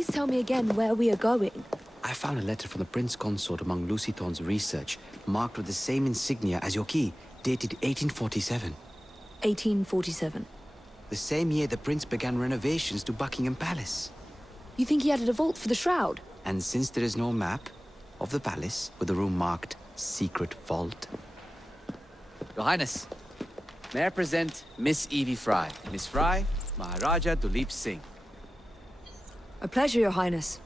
please tell me again where we are going? I found a letter from the Prince Consort among Lucy Thorne's research, marked with the same insignia as your key, dated 1847. 1847. The same year the Prince began renovations to Buckingham Palace. You think he added a vault for the shroud? And since there is no map of the palace with the room marked Secret Vault... Your Highness, may I present Miss Evie Fry. Miss Fry, Maharaja Duleep Singh. A pleasure, Your Highness.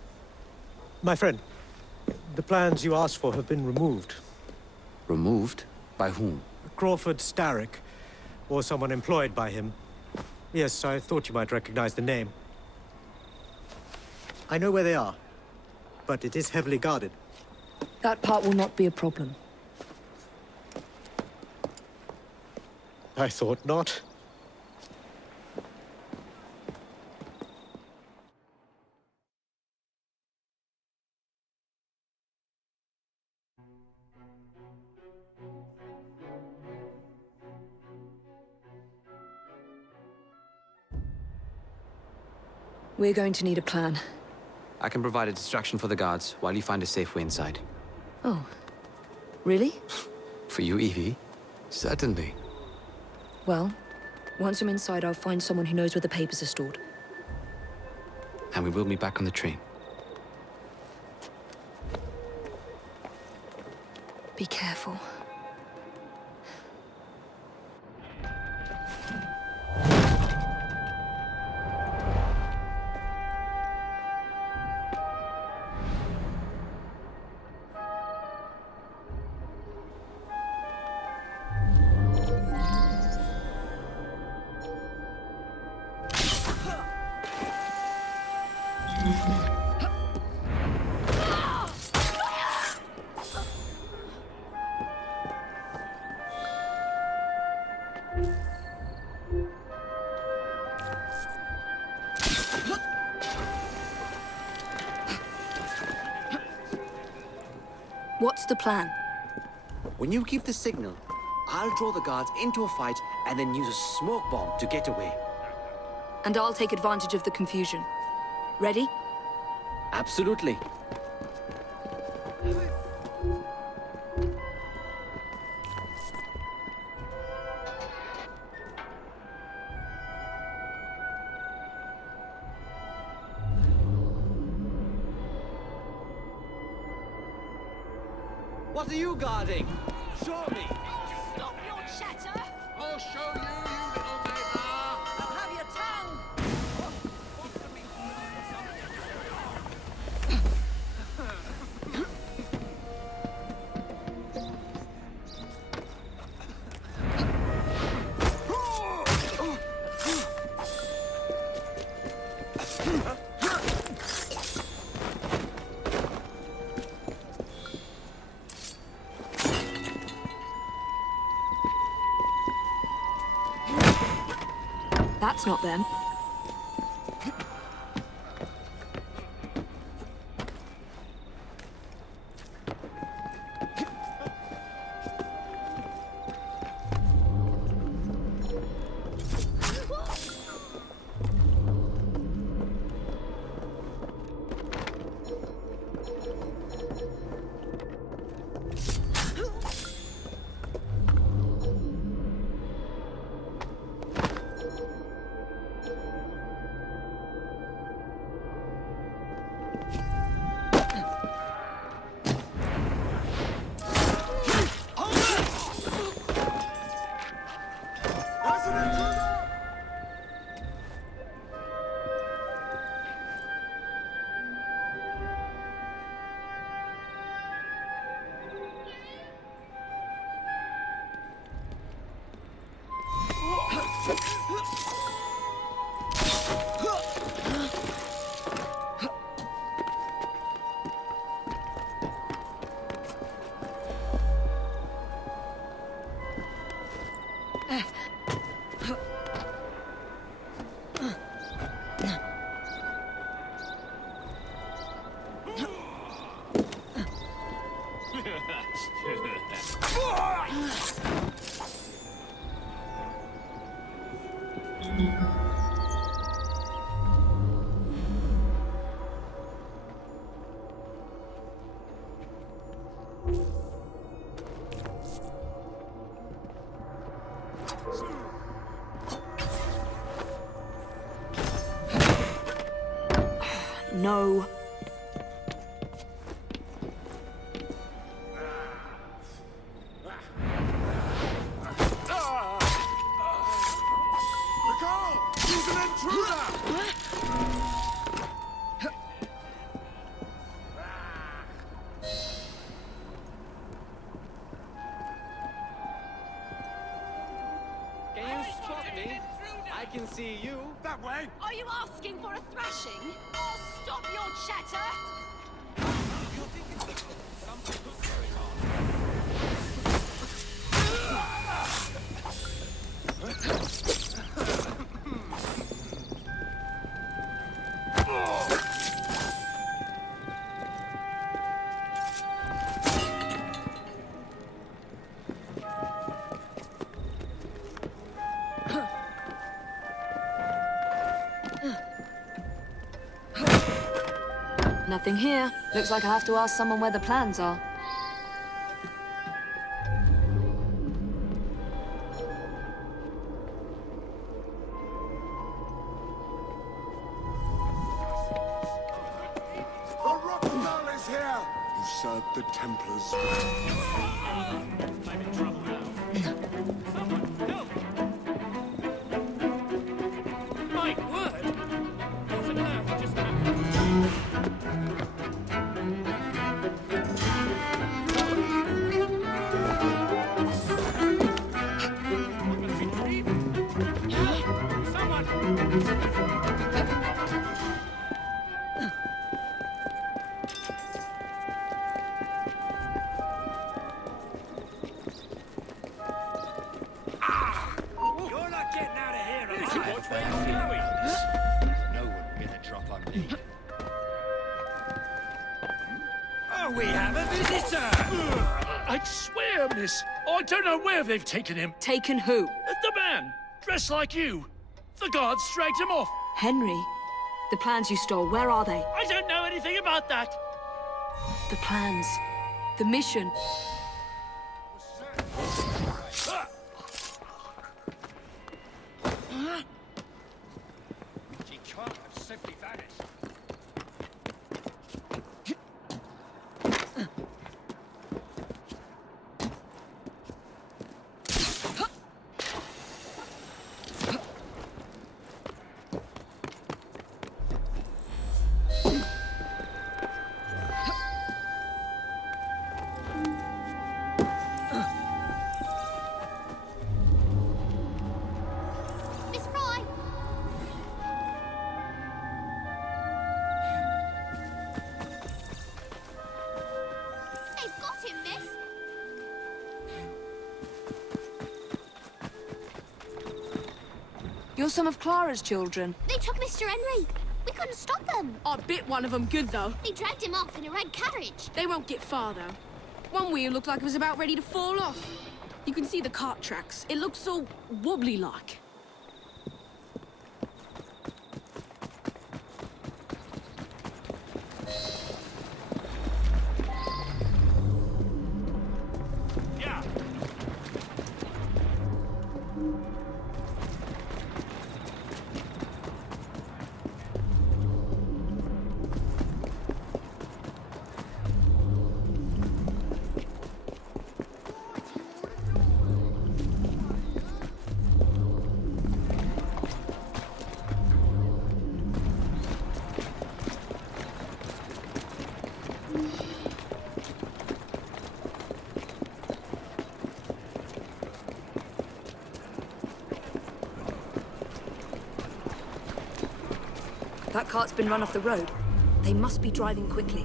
My friend, the plans you asked for have been removed. Removed? By whom? Crawford Starrick, or someone employed by him. Yes, I thought you might recognize the name. I know where they are, but it is heavily guarded. That part will not be a problem. I thought not. We're going to need a plan. I can provide a distraction for the guards while you find a safe way inside. Oh. Really? For you, Evie? Certainly. Well, once I'm inside, I'll find someone who knows where the papers are stored. And we will meet back on the train. Be careful. What's the plan? When you give the signal, I'll draw the guards into a fight and then use a smoke bomb to get away. And I'll take advantage of the confusion. Ready? Absolutely. What are you guarding? Show me! Stop your chatter! I'll show you, you little neighbor! I'll have your tongue! That's not them. No. Nicole! She's an intruder! Can you spot me? I can see you. That way! Are you asking for a thrashing? Or stop your chatter? Nothing here. Looks like I have to ask someone where the plans are. The Rockabell is here! You served the Templars. My word! What on earth just happened? You're not getting out of here alive. Watch where you're going. No one will get a drop on me. Oh, we have a visitor! I swear, miss, I don't know where they've taken him. Taken who? The man, dressed like you. The guards dragged him off. Henry? The plans you stole, where are they? I don't know anything about that. The plans. The mission. She can't have simply vanished. Miss Fry! They've got him, miss! You're some of Clara's children. They took Mr. Henry. We couldn't stop them. I bit one of them good, though. They dragged him off in a red carriage. They won't get far, though. One wheel looked like it was about ready to fall off. You can see the cart tracks. It looks so wobbly-like. Yeah. That cart's been run off the road. They must be driving quickly.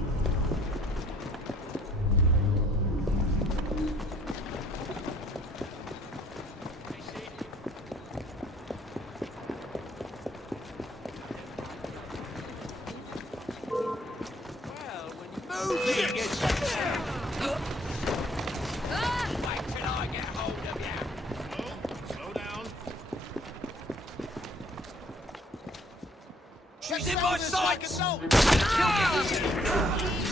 Move it, you Wait till I get hold of you. Slow down. She's in my sights! Like a Kill you.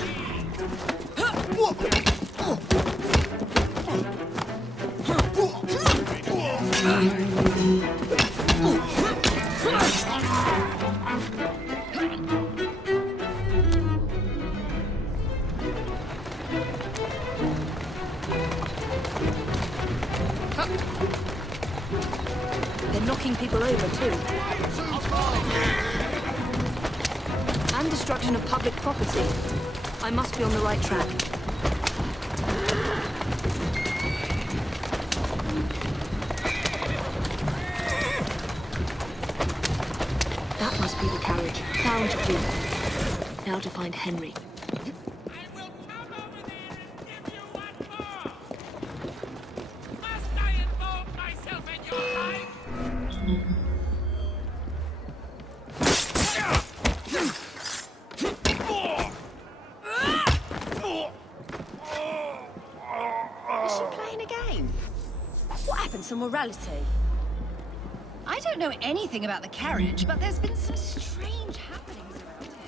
knocking people over, too. And destruction of public property. I must be on the right track. That must be the carriage. Found you. Now to find Henry. I will come over there and give you one more! Must I involve myself in your life? Is she playing a game? What happened to morality? I don't know anything about the carriage, but there's been some strange happenings around it.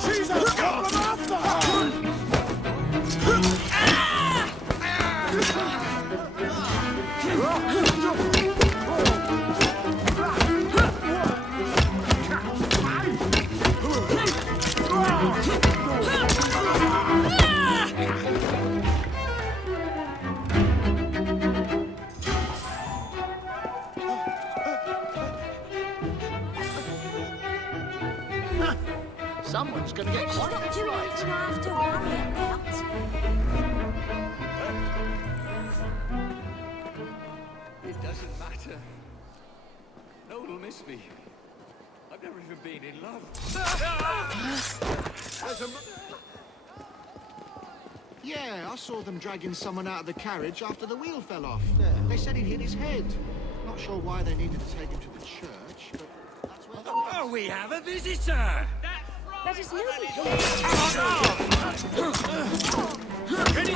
She's a problem after her! Someone's gonna get quite Not doing anything I have to worry about. It doesn't matter. No one will miss me. I've never even been in love. Yeah, I saw them dragging someone out of the carriage after the wheel fell off. They said he'd hit his head. Not sure why they needed to take him to the church, but that's where they went. Oh, we have a visitor! That is nobody. Get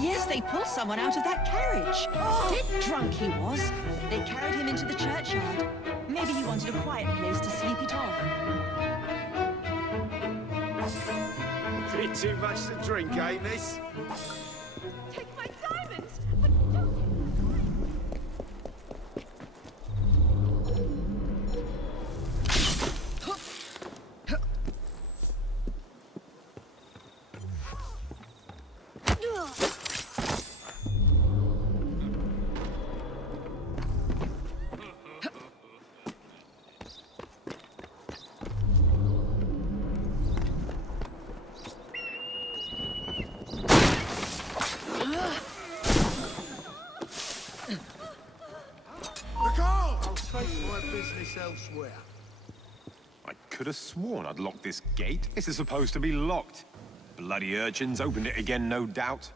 Yes, they pulled someone out of that carriage. Dead drunk he was. They carried him into the churchyard. Maybe he wanted a quiet place to sleep it off. Bit too much to drink, eh, miss? Take my diamonds! I'll take my business elsewhere. I could have sworn I'd locked this gate. This is supposed to be locked. Bloody urchins opened it again, no doubt.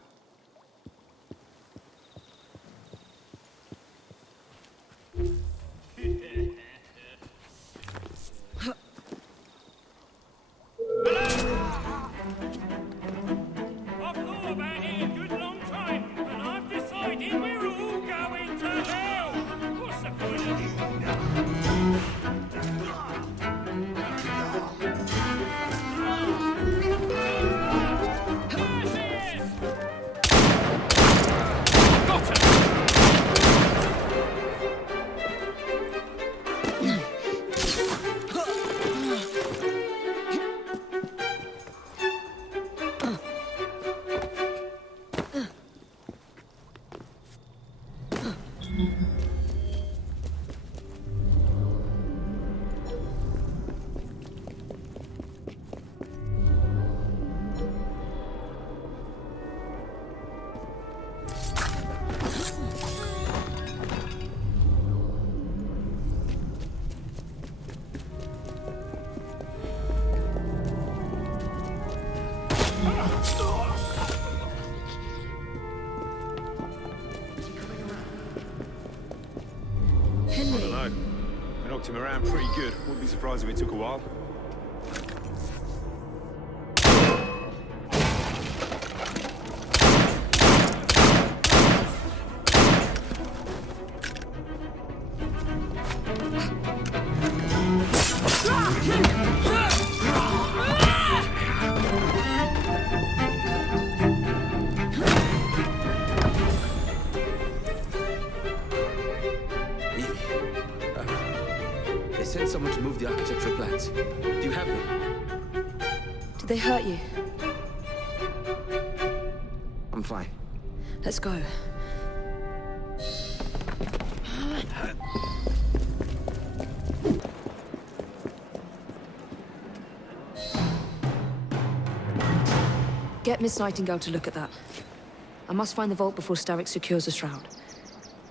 I've thought about it a good long time, and I've decided we're all going to hell. What's the point of it? We knocked him around pretty good. Wouldn't be surprised if it took a while. Send someone to move the architectural plans. Do you have them? Did they hurt you? I'm fine. Let's go. Get Miss Nightingale to look at that. I must find the vault before Starrick secures the shroud.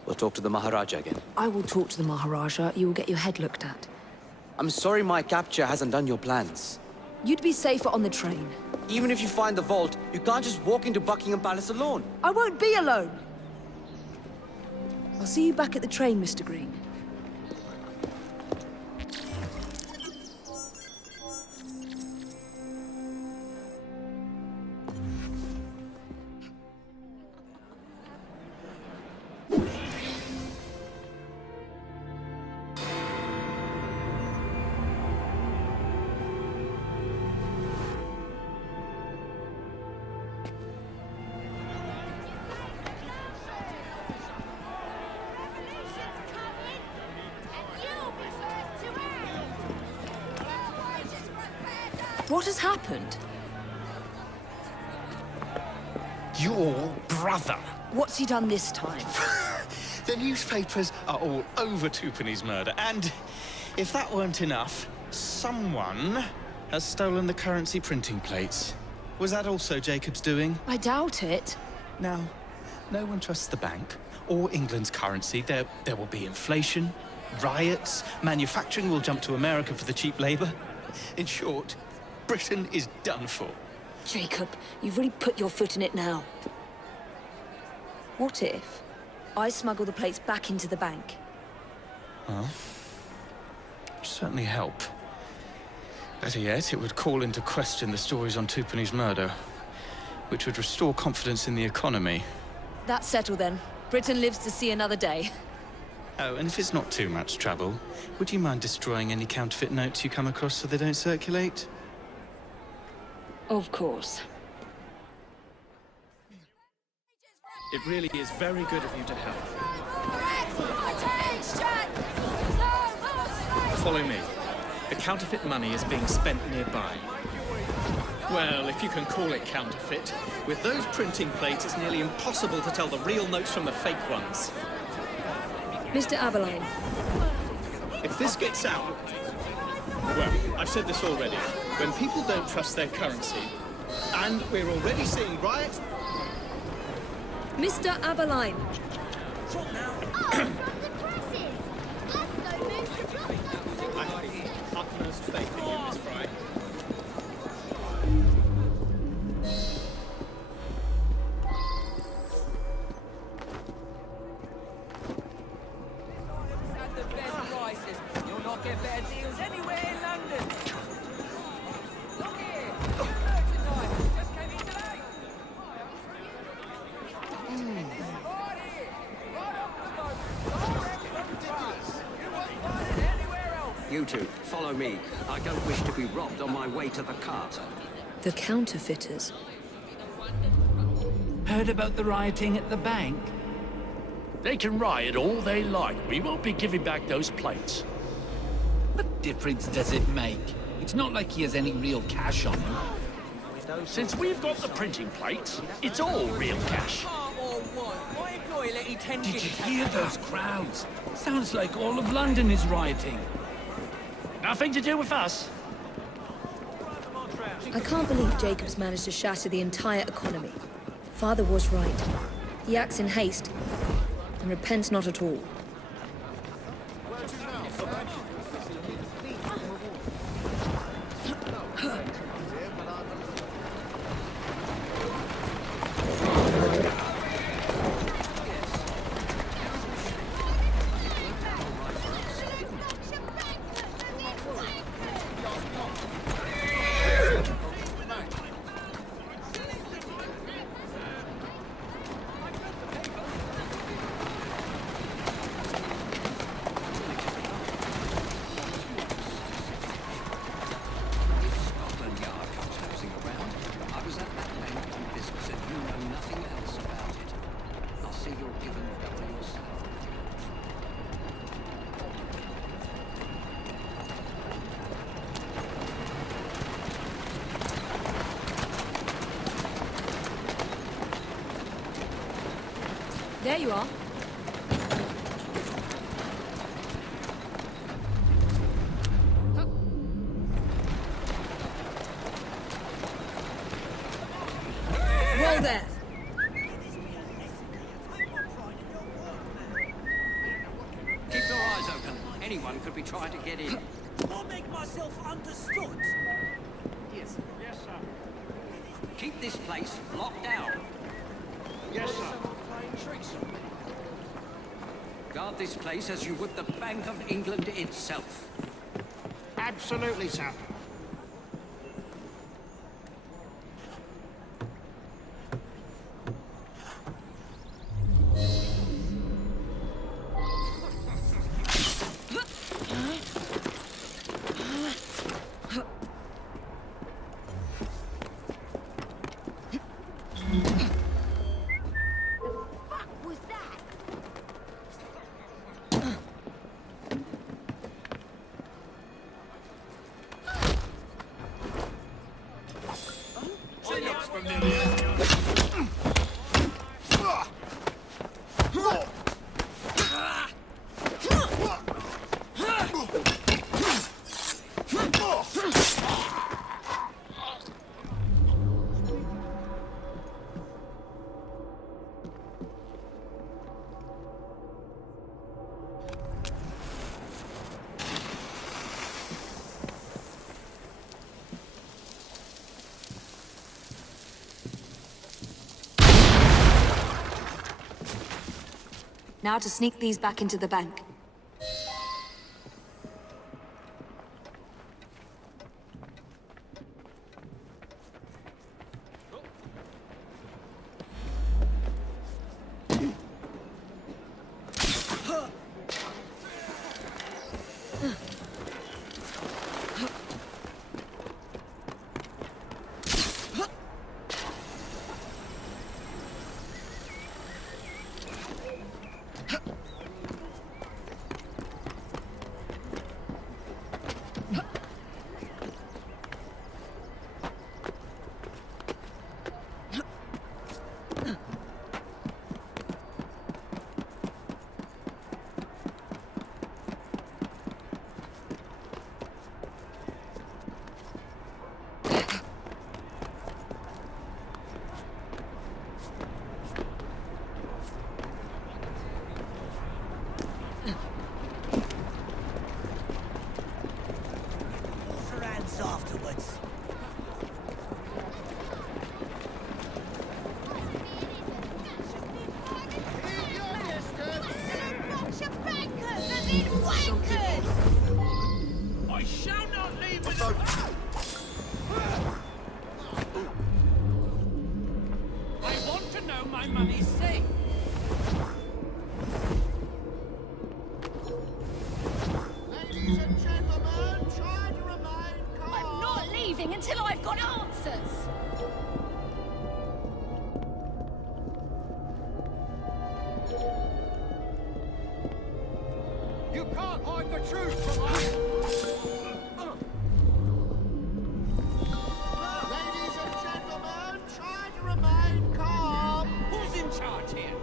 We'll talk to the Maharaja again. I will talk to the Maharaja. You will get your head looked at. I'm sorry my capture hasn't done your plans. You'd be safer on the train. Even if you find the vault, you can't just walk into Buckingham Palace alone. I won't be alone! I'll see you back at the train, Mr. Green. What has happened? Your brother. What's he done this time? The newspapers are all over Twopenny's murder, and if that weren't enough, someone has stolen the currency printing plates. Was that also Jacob's doing? I doubt it. Now, no one trusts the bank or England's currency. There will be inflation, riots, manufacturing will jump to America for the cheap labor. In short, Britain is done for. Jacob, you've really put your foot in it now. What if I smuggle the plates back into the bank? Well, it'd certainly help. Better yet, it would call into question the stories on Twopenny's murder, which would restore confidence in the economy. That's settled then. Britain lives to see another day. Oh, and if it's not too much trouble, would you mind destroying any counterfeit notes you come across so they don't circulate? Of course. It really is very good of you to help. Follow me. The counterfeit money is being spent nearby. Well, if you can call it counterfeit. With those printing plates, it's nearly impossible to tell the real notes from the fake ones. Mr. Aberline. If this gets out... Well, I've said this already. When people don't trust their currency, and we're already seeing riots... Mr. Aberline. I have utmost faith in you, Miss Fry. You'll not get better deals anywhere in London. Look here, merchandise just came in today. This right here, right off the boat. Ridiculous. You won't find it anywhere else. You two, follow me. I don't wish to be robbed on my way to the cart. The counterfeiters. Heard about the rioting at the bank? They can riot all they like. We won't be giving back those plates. What difference does it make? It's not like he has any real cash on him. Since we've got the printing plates, it's all real cash. Did you hear those crowds? Sounds like all of London is rioting. Nothing to do with us. I can't believe Jacob's managed to shatter the entire economy. Father was right. He acts in haste and repents not at all. There you are. Roll there. Keep your eyes open. Anyone could be trying to get in. I'll make myself understood. Yes, sir. Keep this place locked down. Yes, sir. Guard this place as you would the Bank of England itself. Absolutely, sir. Now to sneak these back into the bank. Afterwards. I shall not leave with I want to know my money's safe. Ladies and gentlemen, try to remain calm. I'm not leaving until I've got answers. You can't hide the truth from us. Ladies and gentlemen, try to remain calm. Who's in charge here?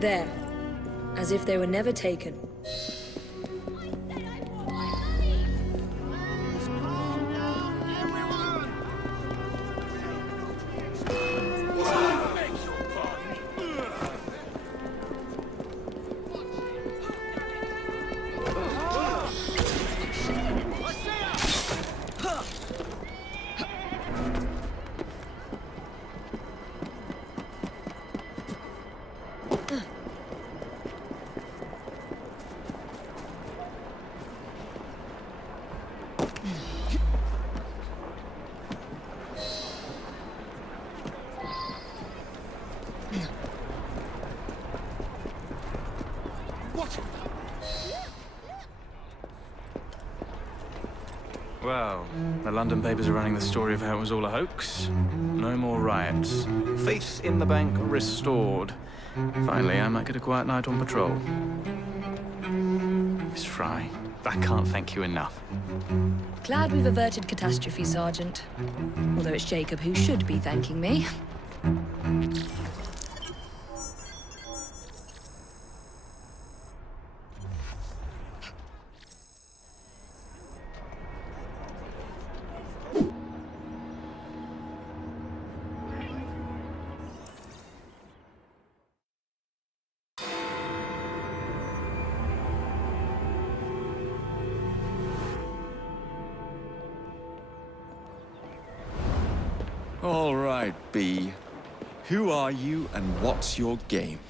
There. As if they were never taken. Well, the London papers are running the story of how it was all a hoax. No more riots. Faith in the bank restored. Finally, I might get a quiet night on patrol. Miss Fry, I can't thank you enough. Glad we've averted catastrophe, Sergeant. Although it's Jacob who should be thanking me. All right, B. Who are you and what's your game?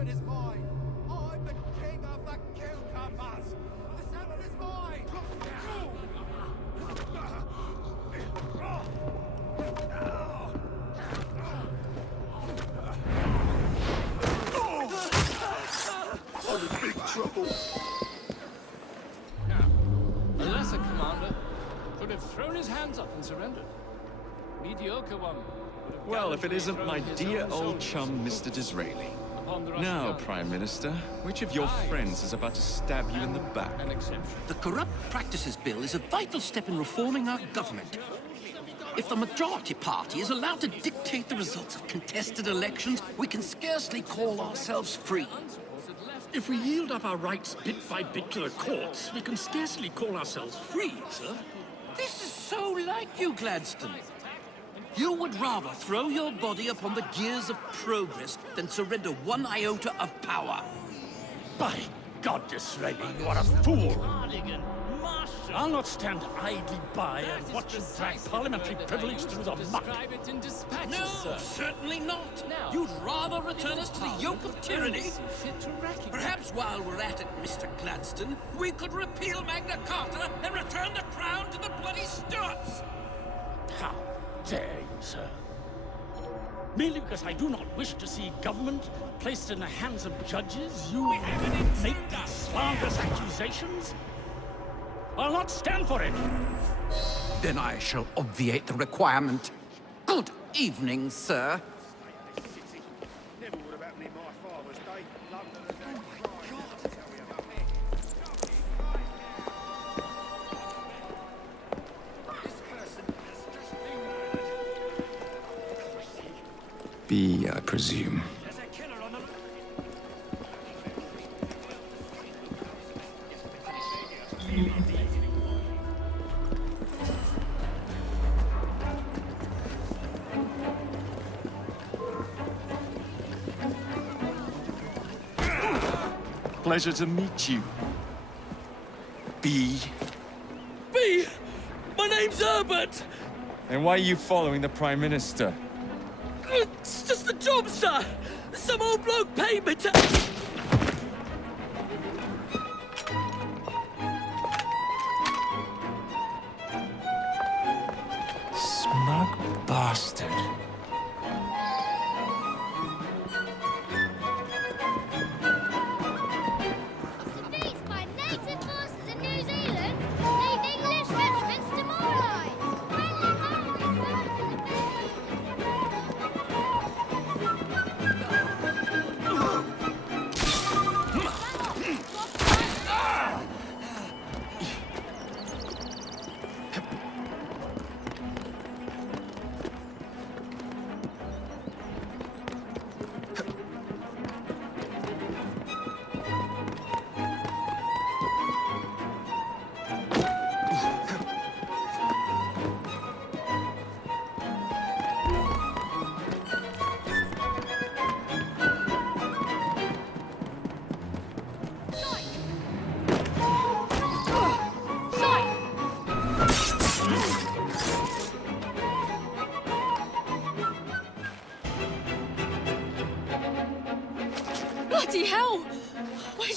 Is mine. I'm the king of the cucumbers. The salmon is mine. I'm in big trouble. A lesser commander could have thrown his hands up and surrendered. Mediocre one. Well, if it isn't my dear old chum, Mr. Disraeli. Now, Prime Minister, which of your friends is about to stab you in the back? The Corrupt Practices Bill is a vital step in reforming our government. If the majority party is allowed to dictate the results of contested elections, we can scarcely call ourselves free. If we yield up our rights bit by bit to the courts, we can scarcely call ourselves free, sir. This is so like you, Gladstone. You would rather throw your body upon the gears of progress than surrender one iota of power. By God, Disraeli, you are a fool! I'll not stand idly by and watch you drag parliamentary privilege through the muck. No, certainly not. You'd rather return us to the yoke of tyranny? Perhaps while we're at it, Mr. Gladstone, we could repeal Magna Carta and return the crown to the bloody Stuarts! How dare you, sir? Merely because I do not wish to see government placed in the hands of judges, you make these slanderous accusations? I'll not stand for it. Then I shall obviate the requirement. Good evening, sir. Never would have happened in my father's day. London and B, I presume. Pleasure to meet you. B. B! My name's Herbert! And why are you following the Prime Minister? It's just a job, sir! Some old bloke paid me to...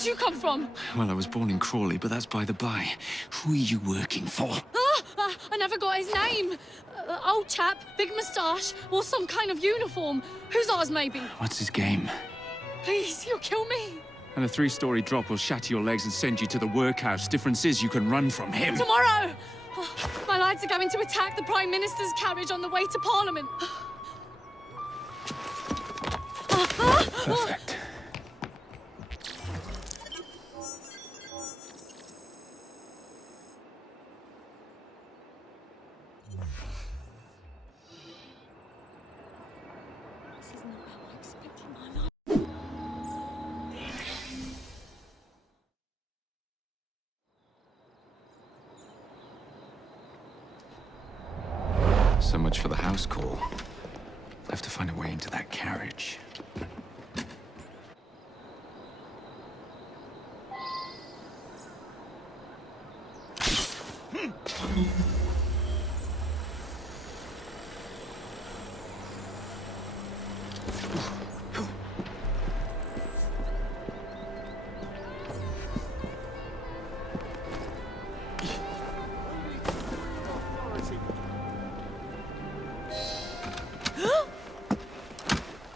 did you come from? Well, I was born in Crawley, but that's by the by. Who are you working for? I never got his name. Old chap, big moustache, wore some kind of uniform. Who's ours, maybe? What's his game? Please, you'll kill me. And a 3-story drop will shatter your legs and send you to the workhouse. Difference is you can run from him. Tomorrow! My lads are going to attack the Prime Minister's carriage on the way to Parliament. Perfect. So much for the house call. I have to find a way into that carriage.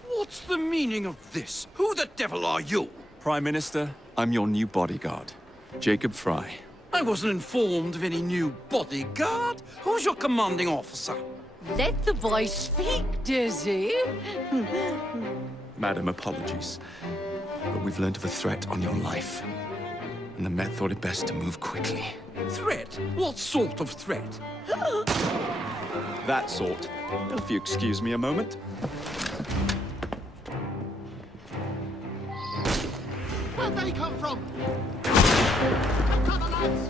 What's the meaning of this? Who the devil are you? Prime Minister, I'm your new bodyguard, Jacob Fry. I wasn't informed of any new bodyguard. Who's your commanding officer? Let the boy speak, Dizzy. Madam, apologies. But we've learned of a threat on your life. And the Met thought it best to move quickly. Threat? What sort of threat? That sort. If you excuse me a moment. Where'd they come from? Come on, lads!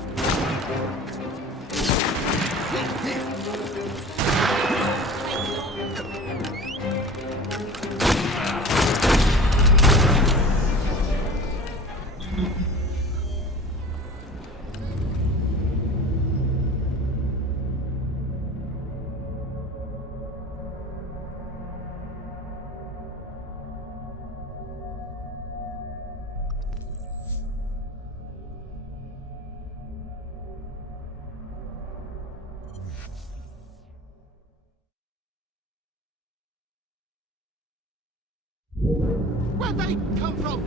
Where'd they come from?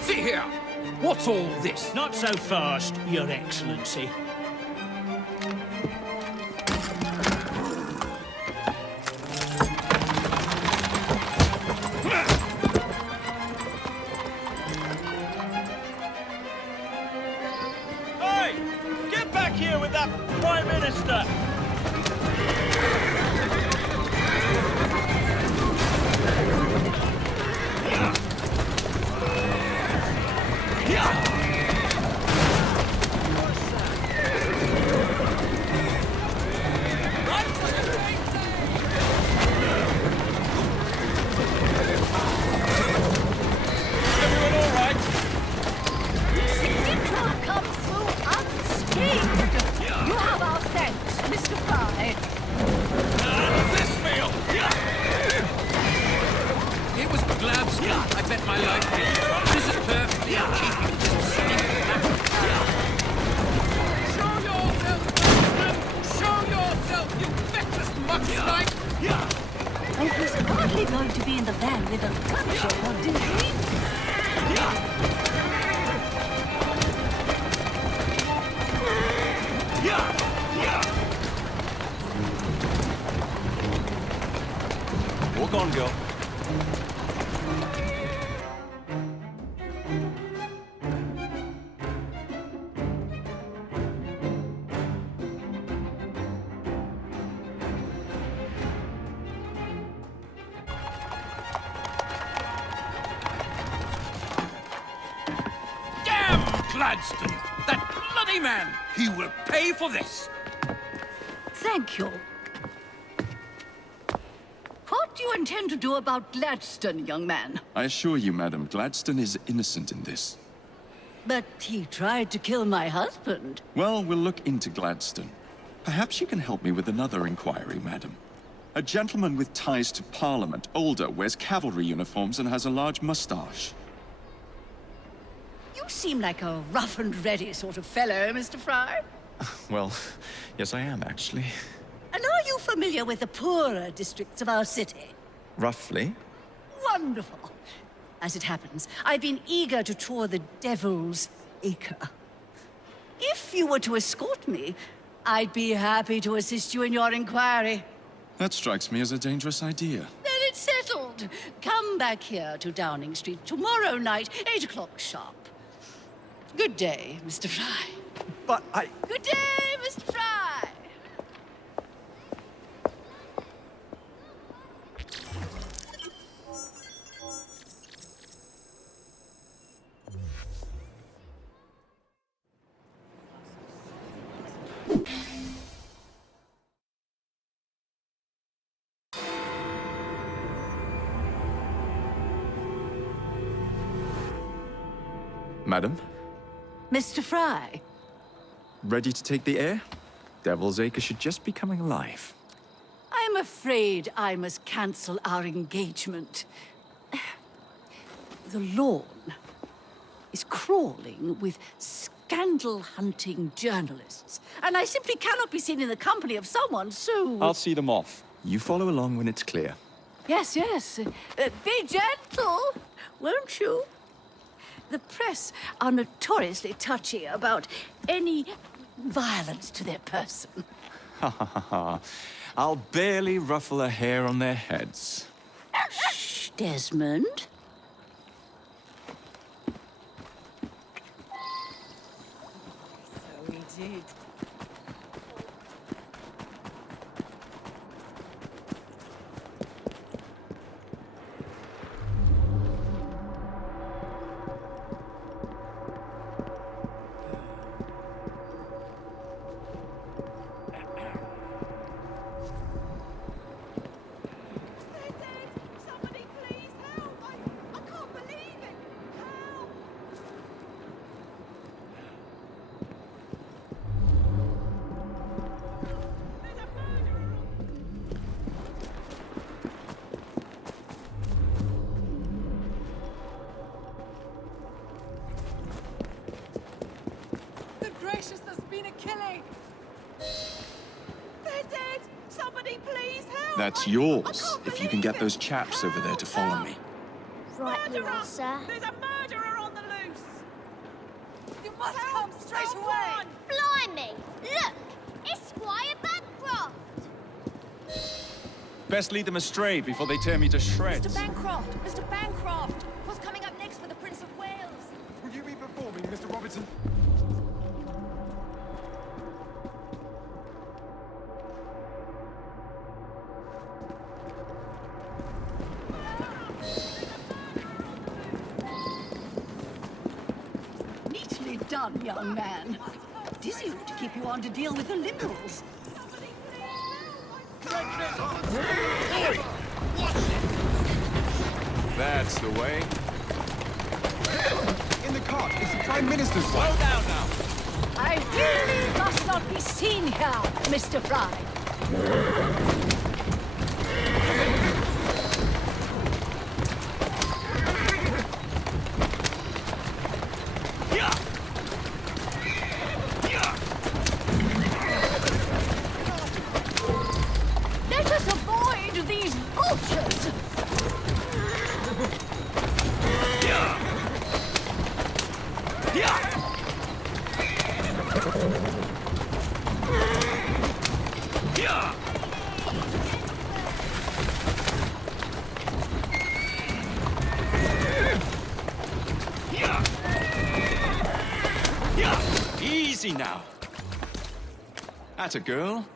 See here! What's all this? Not so fast, Your Excellency. Hey! Get back here with that Prime Minister! It was Gladstone. I bet my life on it. This is perfectly in keeping with this sneaking plan. Show yourself, Gladstone! Show yourself, you feckless muckslight! And he's hardly going to be in the van with a gunshot, did he? Walk on, girl. Damn Gladstone! That bloody man! He will pay for this! Thank you. What do you intend to do about Gladstone, young man? I assure you, madam, Gladstone is innocent in this. But he tried to kill my husband. Well, we'll look into Gladstone. Perhaps you can help me with another inquiry, madam. A gentleman with ties to Parliament, older, wears cavalry uniforms and has a large mustache. You seem like a rough and ready sort of fellow, Mr. Fry. Well, yes I am, actually. And are you familiar with the poorer districts of our city? Roughly. Wonderful. As it happens, I've been eager to tour the Devil's Acre. If you were to escort me, I'd be happy to assist you in your inquiry. That strikes me as a dangerous idea. Then it's settled. Come back here to Downing Street tomorrow night, 8 o'clock sharp. Good day, Mr. Fry. But I... Good day, Mr. Fry! Madam, Mr. Fry, ready to take the air? Devil's Acre should just be coming alive. I'm afraid I must cancel our engagement. The lawn is crawling with scandal-hunting journalists, and I simply cannot be seen in the company of someone so... I'll see them off. You follow along when it's clear. Yes, yes. Be gentle, won't you? The press are notoriously touchy about any violence to their person. Ha ha ha ha. I'll barely ruffle a hair on their heads. Shh, Desmond. So he did. Gracious, there's been a killing! They're dead! Somebody please help! That's yours, if you can get those chaps over there to follow me. Right, you are, sir. There's a murderer on the loose! You must come straight away! Blimey! Look! It's Squire Bancroft! Best lead them astray before they tear me to shreds. Mr. Bancroft! Mr. Bancroft! What's coming up next for the Prince of Wales? Would you be performing, Mr. Robertson? Neatly done, young man. Dizzy to keep you on to deal with the Liberals. That's the way. In the cart, it's the Prime Minister's wife. Slow down now. I really must not be seen here, Mr. Fry. Let us avoid these vultures. Easy now. Atta girl.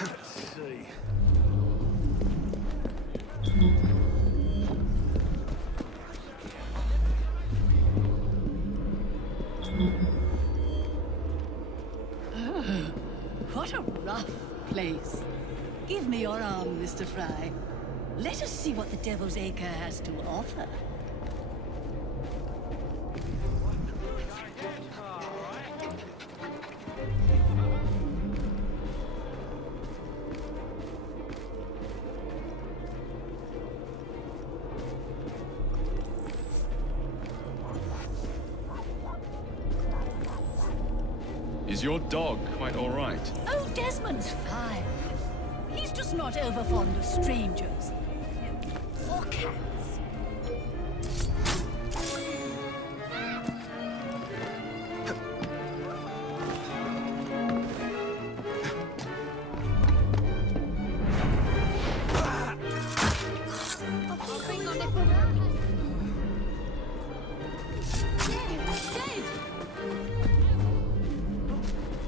Let's see. Oh, what a rough place. Give me your arm, Mr. Fry. Let us see what the Devil's Acre has to offer. Is your dog quite all right? Oh, Desmond's fine. He's just not over fond of strangers. Or cats.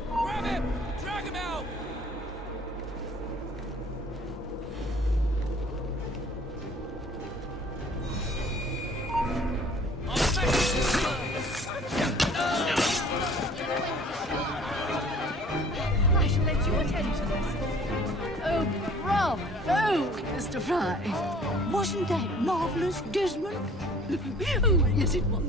Grab him! Drag him out! I shall let you attend to this. Oh, bravo, Mr. Fry. Wasn't that marvelous, Desmond? Oh, yes, it was.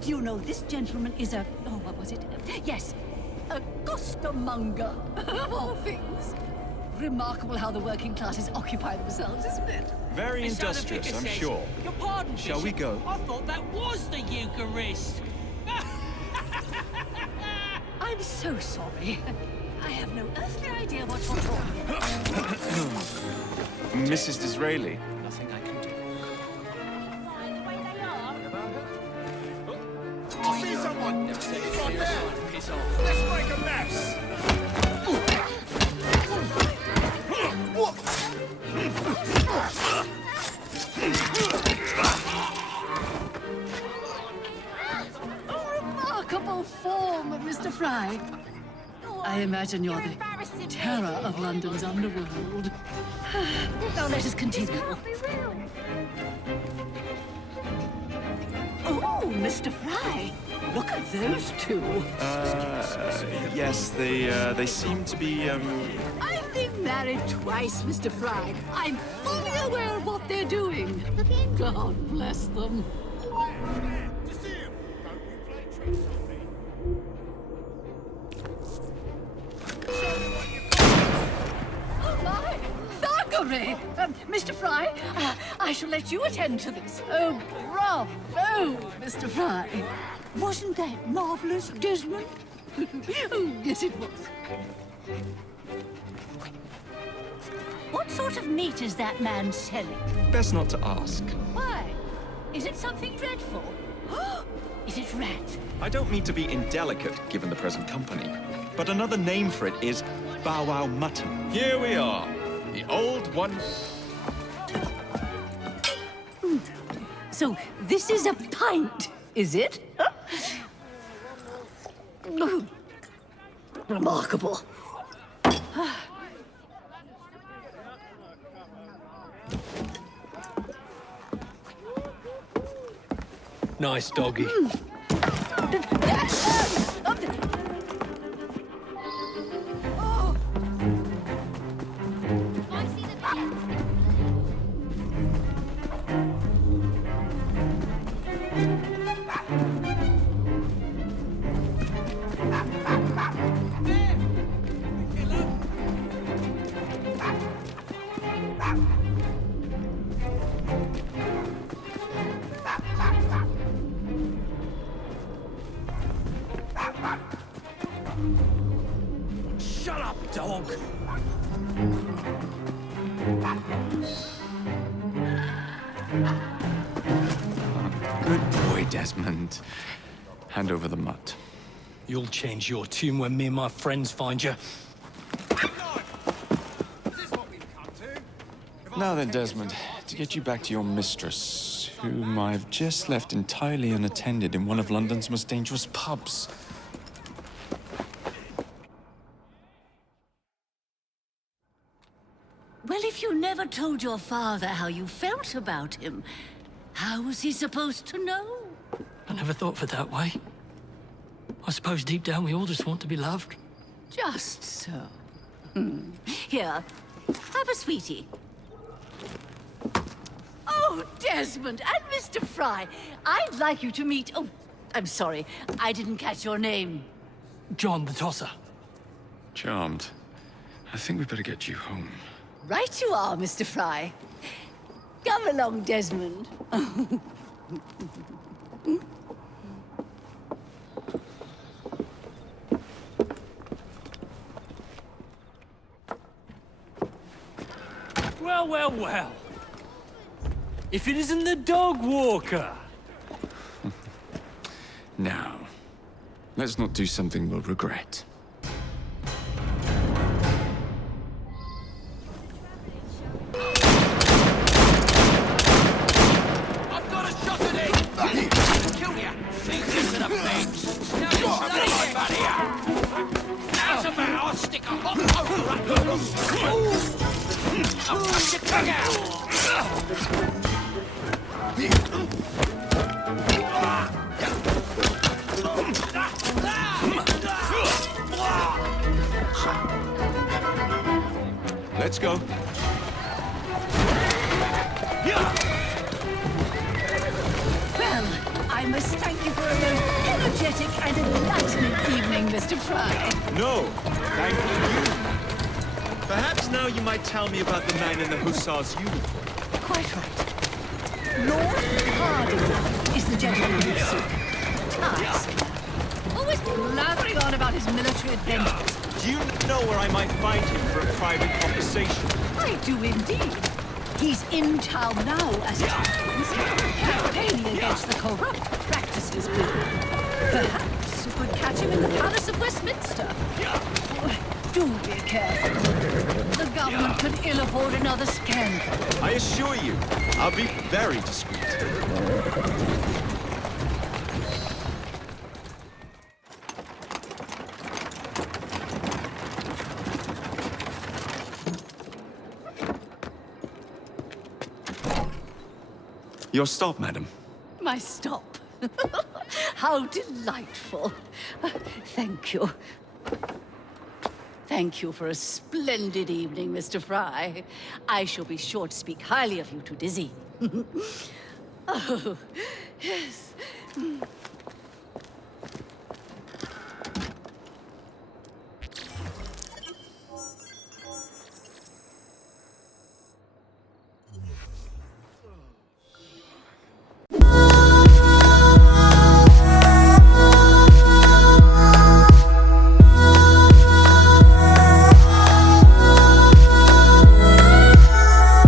Do you know, this gentleman is a... Oh, what was it? Yes, a costermonger, of all things. Remarkable how the working classes occupy themselves, isn't it? Very Miss industrious, Anna I'm Vicker says- sure. Your pardon, Shall we Bishop. go? I thought that was the Eucharist. I'm so sorry. I have no earthly idea what you're talking about. Mrs. Disraeli. Nothing I can do. I see someone! Never said He's it's right clear there! sign to piss off. Let's make a mess! Oh, remarkable form, Mr. Fry. I imagine you're the terror of London's underworld. Now let us continue. Oh, Mr. Fry, look at those two. Yes, they seem to be, I've been married twice, Mr. Fry. I'm fully aware of what they're doing. God bless them. To see him! Don't you play tricks on me! Show me what you Oh, my! Thackeray! Mr. Fry, I shall let you attend to this. Oh, bravo, Mr. Fry. Wasn't that marvelous, Desmond? Oh, yes, it was. What sort of meat is that man selling? best not to ask. Why? Is it something dreadful? Is it rat? I don't mean to be indelicate, given the present company, but another name for it is bow wow mutton. Here we are, the old one. So this is a pint, is it? Remarkable. Nice doggy. Shut up, dog! Good boy, Desmond. Hand over the mutt. You'll change your tune when me and my friends find you. Is this Now then, Desmond, to get you back to your mistress, whom I've just left entirely unattended in one of London's most dangerous pubs. Well, if you never told your father how you felt about him, how was he supposed to know? I never thought of it that way. I suppose deep down we all just want to be loved. Just so. Here, have a sweetie. Oh, Desmond and Mr. Fry, I'd like you to meet... Oh, I'm sorry, I didn't catch your name. John the Tosser. Charmed. I think we better get you home. Right you are, Mr. Fry. Come along, Desmond. Well, well, well. If it isn't the dog walker. Now, let's not do something we'll regret. I've got a shot at it! Kill ya! Feed you to the pigs! Now you bloody get out of here! How's about I stick a hot poker up your I'll cut your tongue out! Let's go. Well, I must thank you for a most energetic and enlightening evening, Mr. Fry. No, thank you. Perhaps now you might tell me about the man in the hussar's uniform. Quite right. Lord Cardinal is the gentleman you seek. Ties. Always blathering on about his military adventures. Do you know where I might find him for a private conversation? I do indeed. He's in town now, as it happens, campaigning against the corrupt practices bill. Perhaps you could catch him in the Palace of Westminster. Do be careful. The government could ill afford another scandal. I assure you, I'll be very discreet. Your stop, madam. My stop. How delightful. Thank you. Thank you for a splendid evening, Mr. Fry. I shall be sure to speak highly of you to Dizzy. Oh, yes.